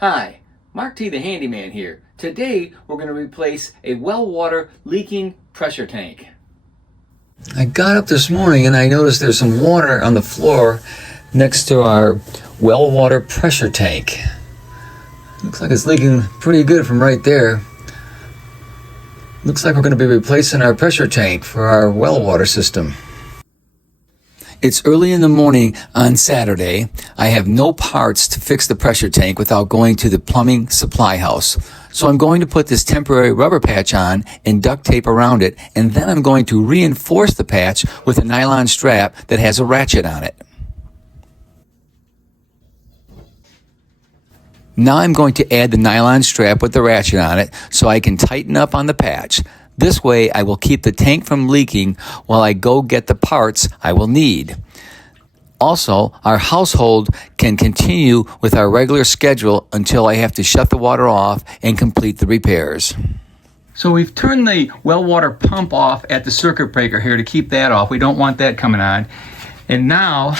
Hi, Mark T the Handyman here. Today we're going to replace a well water leaking pressure tank. I got up this morning and I noticed there's some water on the floor next to our well water pressure tank. Looks like it's leaking pretty good from right there. Looks like we're going to be replacing our pressure tank for our well water system. It's early in the morning on Saturday. I have no parts to fix the pressure tank without going to the plumbing supply house. So I'm going to put this temporary rubber patch on and duct tape around it, and then I'm going to reinforce the patch with a nylon strap that has a ratchet on it. Now I'm going to add the nylon strap with the ratchet on it so I can tighten up on the patch. This way I will keep the tank from leaking while I go get the parts I will need. Also, our household can continue with our regular schedule until I have to shut the water off and complete the repairs. So we've turned the well water pump off at the circuit breaker here to keep that off. We don't want that coming on. And now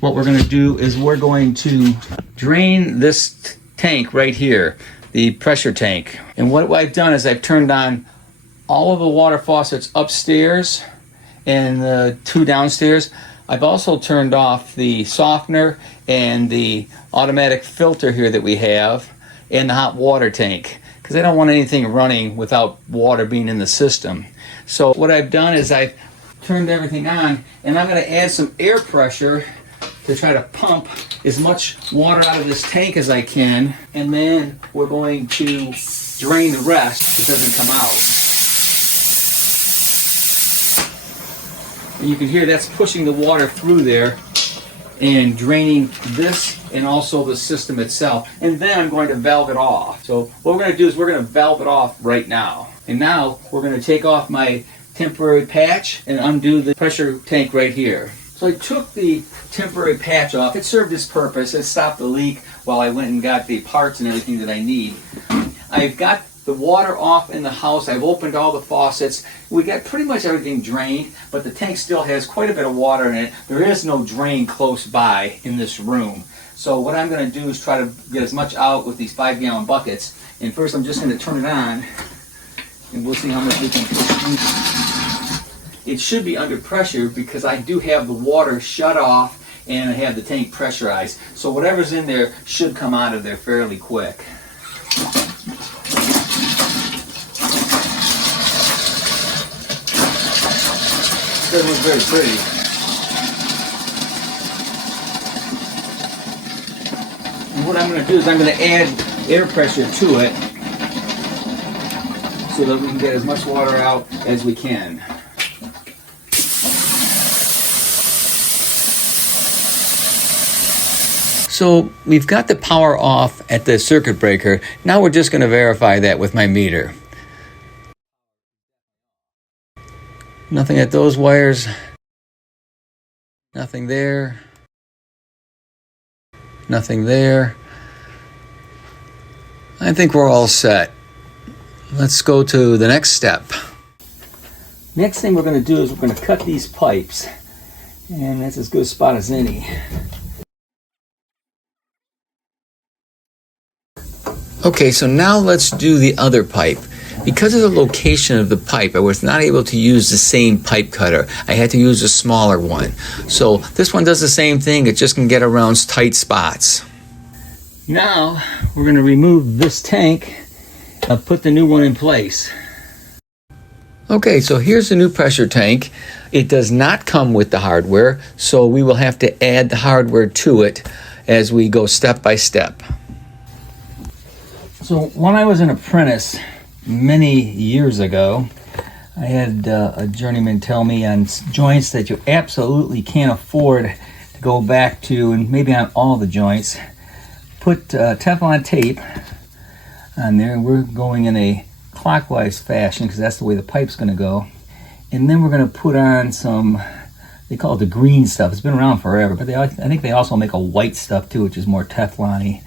what we're going to do is we're going to drain this tank right here, the pressure tank. And what I've done is I've turned on all of the water faucets upstairs and the two downstairs. I've also turned off the softener and the automatic filter here that we have and the hot water tank because I don't want anything running without water being in the system. So what I've done is I've turned everything on, and I'm going to add some air pressure to try to pump as much water out of this tank as I can, and then we're going to drain the rest so it doesn't come out. And you can hear that's pushing the water through there and draining this and also the system itself. And then I'm going to valve it off. So what we're going to do is we're going to valve it off right now. And now we're going to take off my temporary patch and undo the pressure tank right here. So I took the temporary patch off. It served its purpose. It stopped the leak while I went and got the parts and everything that I need. I've got the water off in the house. I've opened all the faucets. We got pretty much everything drained, but the tank still has quite a bit of water in it. There is no drain close by in this room. So what I'm going to do is try to get as much out with these 5-gallon buckets. And first I'm just going to turn it on, and we'll see how much we can push through. It should be under pressure because I do have the water shut off and I have the tank pressurized. So whatever's in there should come out of there fairly quick. Doesn't look very pretty. And what I'm going to do is I'm going to add air pressure to it so that we can get as much water out as we can. So we've got the power off at the circuit breaker. Now we're just going to verify that with my meter. Nothing at those wires. Nothing there. Nothing there. I think we're all set. Let's go to the next step. Next thing we're going to do is we're going to cut these pipes. And that's as good a spot as any. Okay, so now let's do the other pipe. Because of the location of the pipe, I was not able to use the same pipe cutter. I had to use a smaller one. So this one does the same thing, it just can get around tight spots. Now we're going to remove this tank and put the new one in place. Okay, so here's the new pressure tank. It does not come with the hardware, so we will have to add the hardware to it as we go step by step. So when I was an apprentice many years ago, I had a journeyman tell me on joints that you absolutely can't afford to go back to, and maybe on all the joints, put Teflon tape on there. We're going in a clockwise fashion because that's the way the pipe's going to go. And then we're going to put on some, they call it the green stuff. It's been around forever, but I think they also make a white stuff too, which is more Teflon-y.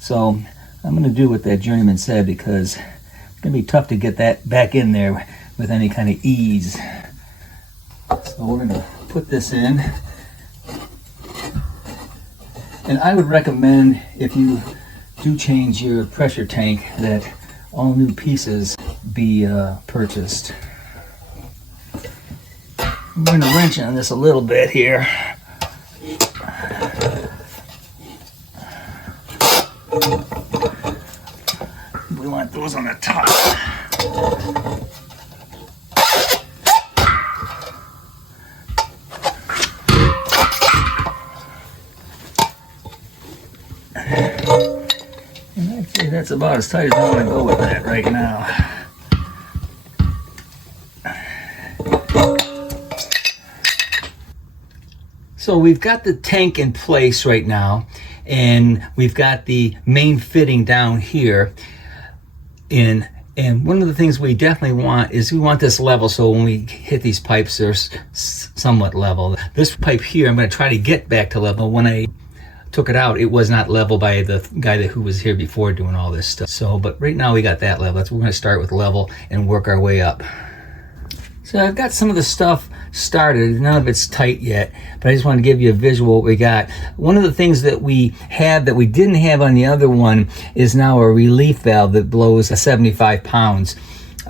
So I'm going to do what that journeyman said because it's going to be tough to get that back in there with any kind of ease. So we're going to put this in. And I would recommend, if you do change your pressure tank, that all new pieces be purchased. I'm going to wrench on this a little bit here. We want those on the top. And actually, that's about as tight as I want to go with that right now. So we've got the tank in place right now, and we've got the main fitting down here. And one of the things we definitely want is we want this level, so when we hit these pipes, they're somewhat level. This pipe here, I'm going to try to get back to level. When I took it out, it was not level by the guy who was here before doing all this stuff. So, but right now we got that level. We're going to start with level and work our way up. So I've got some of the stuff started. None of it's tight yet, but I just wanted to give you a visual what we got. One of the things that we have that we didn't have on the other one is now a relief valve that blows 75 pounds.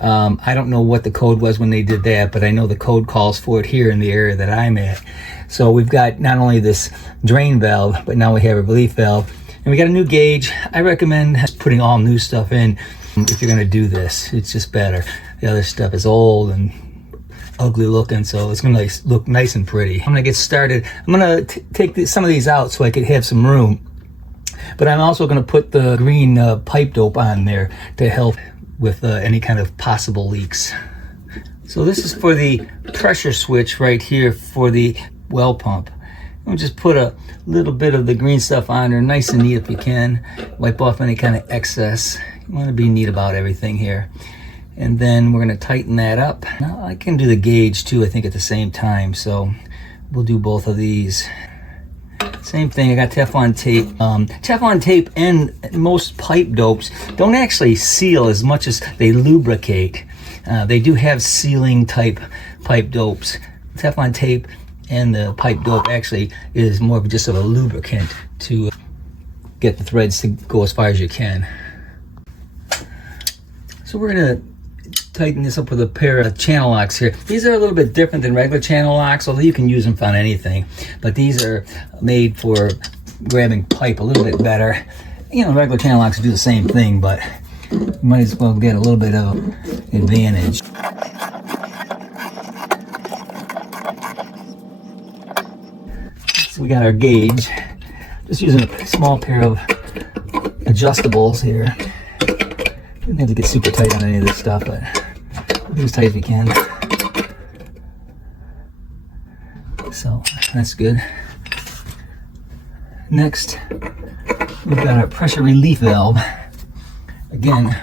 I don't know what the code was when they did that, but I know the code calls for it here in the area that I'm at. So we've got not only this drain valve, but now we have a relief valve. And we got a new gauge. I recommend putting all new stuff in if you're gonna do this. It's just better. The other stuff is old and ugly looking, so it's gonna look nice and pretty. I'm gonna get started. I'm gonna take some of these out so I could have some room. But I'm also gonna put the green pipe dope on there to help with any kind of possible leaks. So this is for the pressure switch right here for the well pump. I'll just put a little bit of the green stuff on there, nice and neat if you can. Wipe off any kind of excess. You want to be neat about everything here. And then we're going to tighten that up. Now I can do the gauge too, I think, at the same time. So we'll do both of these. Same thing, I got Teflon tape. Teflon tape and most pipe dopes don't actually seal as much as they lubricate. They do have sealing type pipe dopes. Teflon tape and the pipe dope actually is more of just of a lubricant to get the threads to go as far as you can. So we're gonna tighten this up with a pair of channel locks here. These are a little bit different than regular channel locks, although you can use them on anything. But these are made for grabbing pipe a little bit better. You know, regular channel locks do the same thing, but you might as well get a little bit of advantage. So we got our gauge. Just using a small pair of adjustables here. You don't have to get super tight on any of this stuff, but be as tight as we can. So that's good. Next, we've got our pressure relief valve. Again,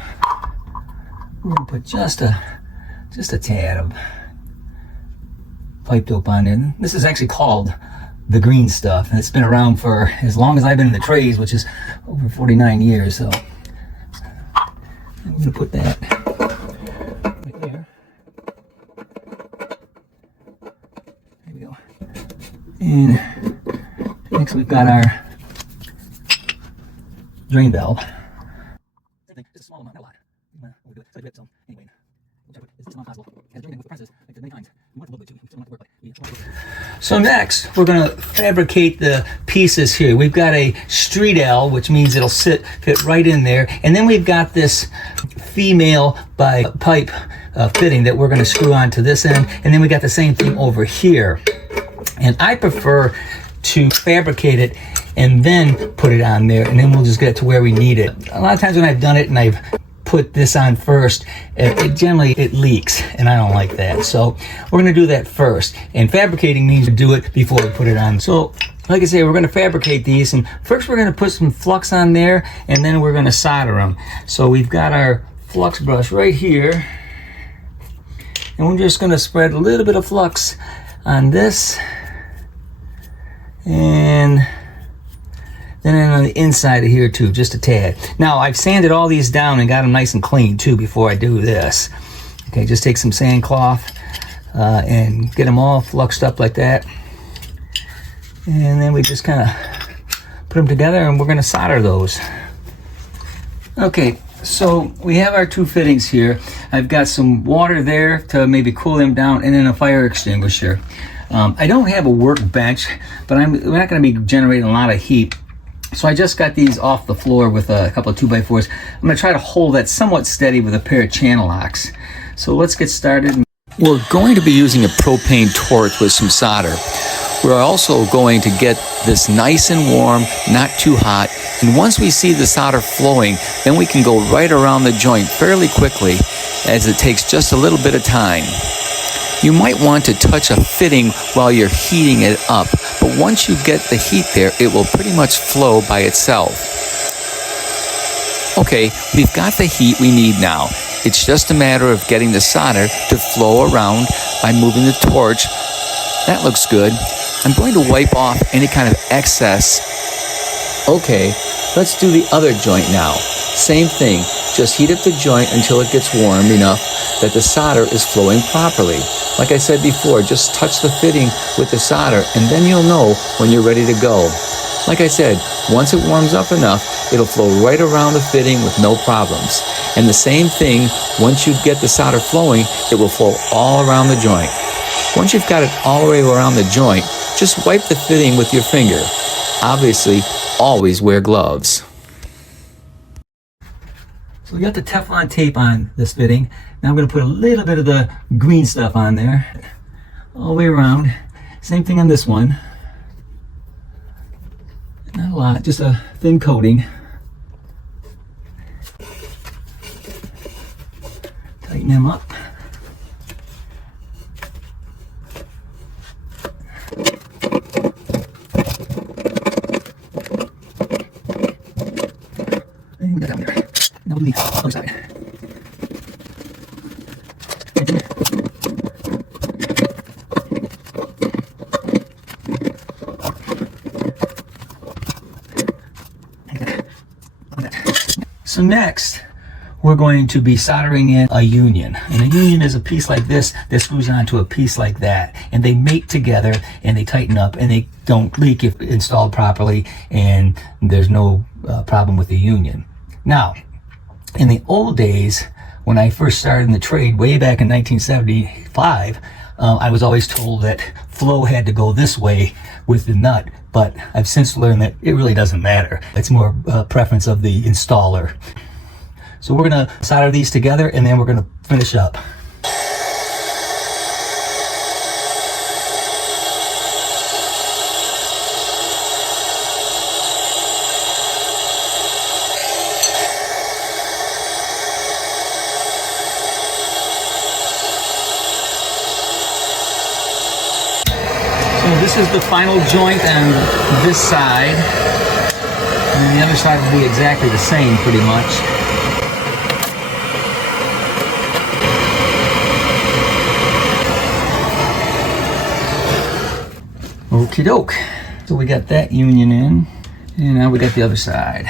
we're gonna put just a tad of pipe dope on there. This is actually called the green stuff, and it's been around for as long as I've been in the trades, which is over 49 years. So I'm gonna put that right there. There we go. And next we've got our drain valve. Just a small amount, not a lot. So anyway, it's not possible. As draining with the presses, like many times, we want a little bit too. We still want to work, but so next, we're going to fabricate the pieces here. We've got a street L, which means it'll fit right in there. And then we've got this female by pipe fitting that we're going to screw onto this end. And then we got the same thing over here. And I prefer to fabricate it and then put it on there, and then we'll just get it to where we need it. A lot of times when I've done it and I've put this on first, it generally leaks, and I don't like that. So we're gonna do that first. And fabricating means to do it before we put it on. So like I say, we're gonna fabricate these, and first we're gonna put some flux on there, and then we're gonna solder them. So we've got our flux brush right here, and we're just gonna spread a little bit of flux on this, and then on the inside of here too, just a tad. Now I've sanded all these down and got them nice and clean too before I do this. Okay, just take some sand cloth and get them all fluxed up like that. And then we just kind of put them together, and we're going to solder those. Okay, so we have our two fittings here. I've got some water there to maybe cool them down, and then a fire extinguisher. I don't have a workbench, but we're not going to be generating a lot of heat. So I just got these off the floor with a couple of 2x4s. I'm going to try to hold that somewhat steady with a pair of channel locks. So let's get started. We're going to be using a propane torch with some solder. We're also going to get this nice and warm, not too hot, and once we see the solder flowing, then we can go right around the joint fairly quickly, as it takes just a little bit of time. You might want to touch a fitting while you're heating it up, but once you get the heat there, it will pretty much flow by itself. Okay, we've got the heat we need now. It's just a matter of getting the solder to flow around by moving the torch. That looks good. I'm going to wipe off any kind of excess. Okay, let's do the other joint now. Same thing, just heat up the joint until it gets warm enough that the solder is flowing properly. Like I said before, just touch the fitting with the solder and then you'll know when you're ready to go. Like I said, once it warms up enough, it'll flow right around the fitting with no problems. And the same thing, once you get the solder flowing, it will flow all around the joint. Once you've got it all the way around the joint, just wipe the fitting with your finger. Obviously, always wear gloves. So we got the Teflon tape on this fitting. Now I'm going to put a little bit of the green stuff on there, all the way around. Same thing on this one. Not a lot, just a thin coating. Tighten them up. And get down there. Now we'll do the other side. So next, we're going to be soldering in a union. And a union is a piece like this that screws onto a piece like that. And they mate together and they tighten up and they don't leak if installed properly, and there's no problem with the union. Now, in the old days, when I first started in the trade way back in 1975, I was always told that flow had to go this way with the nut, but I've since learned that it really doesn't matter. It's more preference of the installer. So we're going to solder these together and then we're going to finish up. So this is the final joint on this side, and then the other side will be exactly the same pretty much. Okie doke. So we got that union in, and now we got the other side.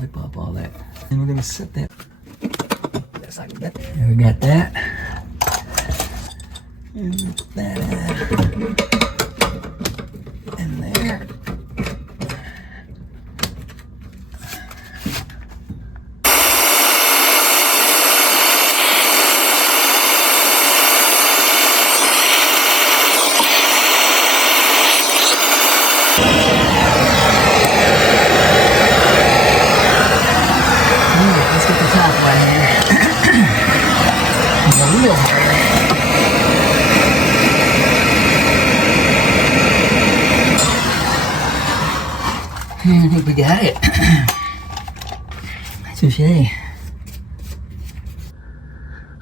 Wipe up all that. And we're gonna set that. There we got that. And that in there. Let's get the top right here. The wheel here. I think we got it. Touché.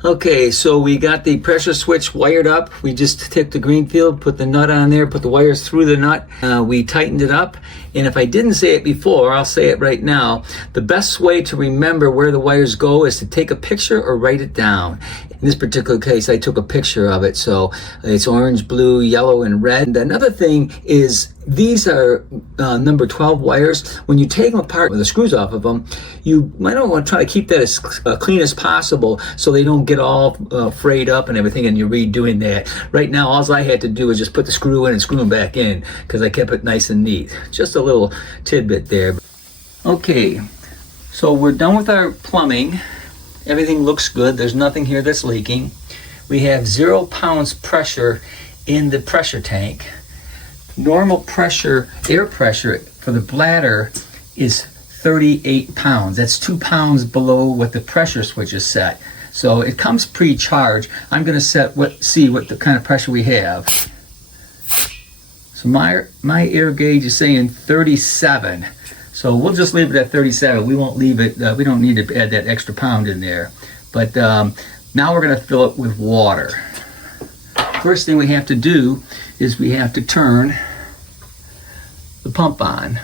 Okay, so we got the pressure switch wired up. We just took the Greenfield, put the nut on there, put the wires through the nut. We tightened it up. And if I didn't say it before, I'll say it right now. The best way to remember where the wires go is to take a picture or write it down. In this particular case, I took a picture of it. So it's orange, blue, yellow, and red. And another thing is These are number 12 wires. When you take them apart with the screws off of them, you might want to try to keep that as clean as possible so they don't get all frayed up and everything, and you're redoing that. Right now, all I had to do was just put the screw in and screw them back in because I kept it nice and neat. Just a little tidbit there. Okay, so we're done with our plumbing. Everything looks good. There's nothing here that's leaking. We have 0 pounds pressure in the pressure tank. Normal pressure, air pressure for the bladder is 38 pounds. That's 2 pounds below what the pressure switch is set. So it comes pre-charged. I'm going to see what the kind of pressure we have. So my air gauge is saying 37. So we'll just leave it at 37. We won't leave it, we don't need to add that extra pound in there. But now we're going to fill it with water. First thing we have to do is we have to turn the pump on.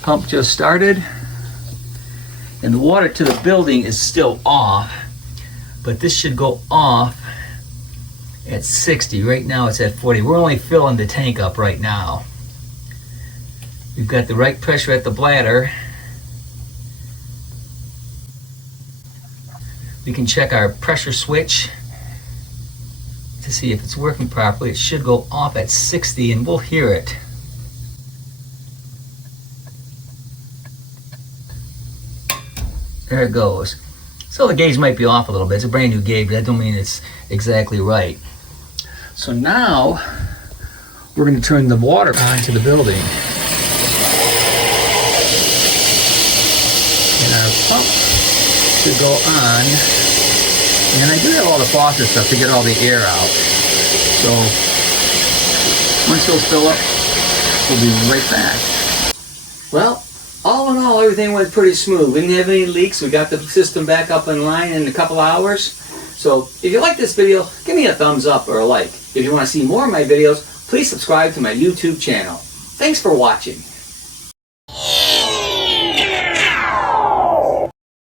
Pump just started, and the water to the building is still off, but this should go off at 60. Right now it's at 40. We're only filling the tank up right now. We've got the right pressure at the bladder. We can check our pressure switch to see if it's working properly. It should go off at 60 and we'll hear it. There it goes. So the gauge might be off a little bit. It's a brand new gauge, but that don't mean it's exactly right. So now we're going to turn the water on to the building. And our pump should go on. And I do have all the faucet stuff to get all the air out. So once those fill up, we'll be right back. Well, all in all, everything went pretty smooth. We didn't have any leaks. We got the system back up in line in a couple hours. So if you like this video, give me a thumbs up or a like. If you want to see more of my videos, please subscribe to my YouTube channel. Thanks for watching.